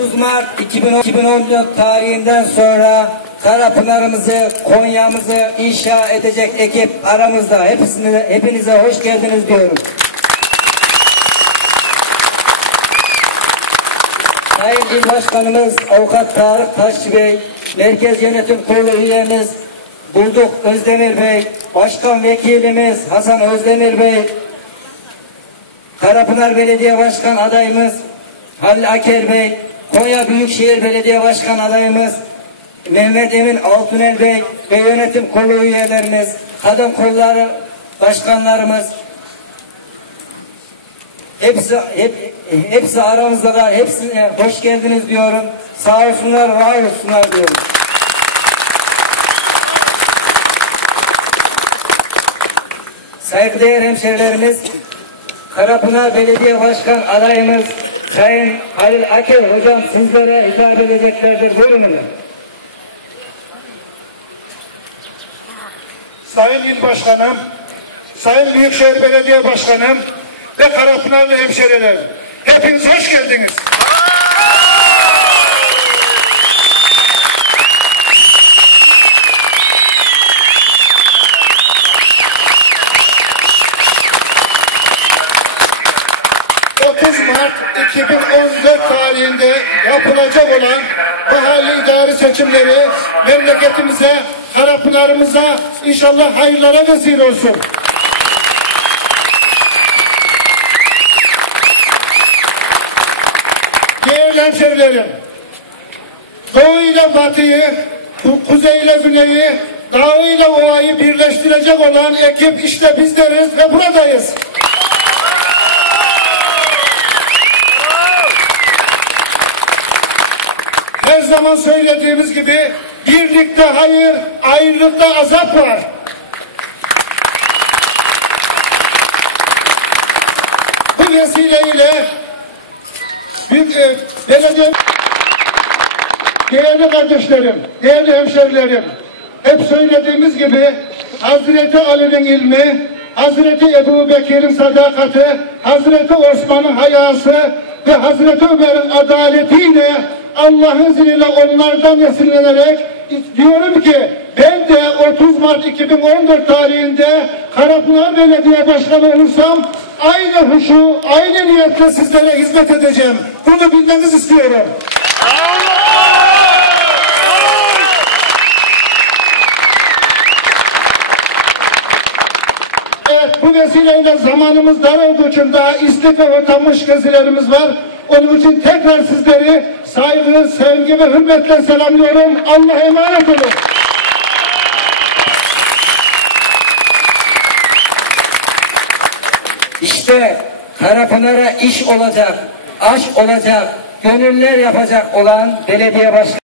9 Mart 2014 tarihinden sonra Karapınar'ımızı, Konya'mızı inşa edecek ekip aramızda. Hepsine, hepinize hoş geldiniz diyorum. Sayın İl Başkanımız Avukat Tarık Taşçı Bey, Merkez Yönetim Kurulu üyemiz Bulduk Özdemir Bey, Başkan Vekilimiz Hasan Özdemir Bey, Karapınar Belediye Başkan adayımız Halil Aker Bey, Konya Büyükşehir Belediye Başkan adayımız Mehmet Emin Altunel Bey ve yönetim kurulu üyelerimiz, kadın kolları başkanlarımız, hepsi hep, hepsi aramızdalar. Hepsine hoş geldiniz diyorum. Sağ olsunlar, var olsunlar diyorum. Saygıdeğer hemşerilerimiz, Karapınar Belediye Başkan adayımız Sayın Halil Akel hocam sizlere hitap edeceklerdir. Buyurun. Sayın İl Başkanım, Sayın Büyükşehir Belediye Başkanım ve Karapınarlı hemşerilerim. Hepiniz hoş geldiniz. ...30 Mart 2014 tarihinde yapılacak olan mahalle idari seçimleri memleketimize, Karapınar'ımıza inşallah hayırlara vesile olsun. Değerli hemşerilerim, Doğu ile Batı'yı, ku- Kuzey ile Güney'i, Dağ ile Ova'yı birleştirecek olan ekip işte bizleriz ve buradayız. Zaman söylediğimiz gibi birlikte hayır, ayrılıkta azap var. Bu vesileyle bir, e, belediye değerli kardeşlerim, değerli hemşerilerim, hep söylediğimiz gibi Hazreti Ali'nin ilmi, Hazreti Ebu Bekir'in sadakati, Hazreti Osman'ın hayası ve Hazreti Ömer'in adaletiyle Allah'ın izniyle onlardan esinlenerek diyorum ki ben de 30 Mart 2014 tarihinde Karapınar Belediye Başkanı olursam aynı huşu, aynı niyetle sizlere hizmet edeceğim. Bunu bilmenizi istiyorum. Evet bu vesileyle zamanımız dar olduğu için daha istek ve utanmış gezilerimiz var. Onun için tekrar sizleri saygı, sevgi ve hürmetle selamlıyorum. Allah'a emanet olun. İşte Karapınar'a iş olacak, aş olacak, gönüller yapacak olan belediye başkanı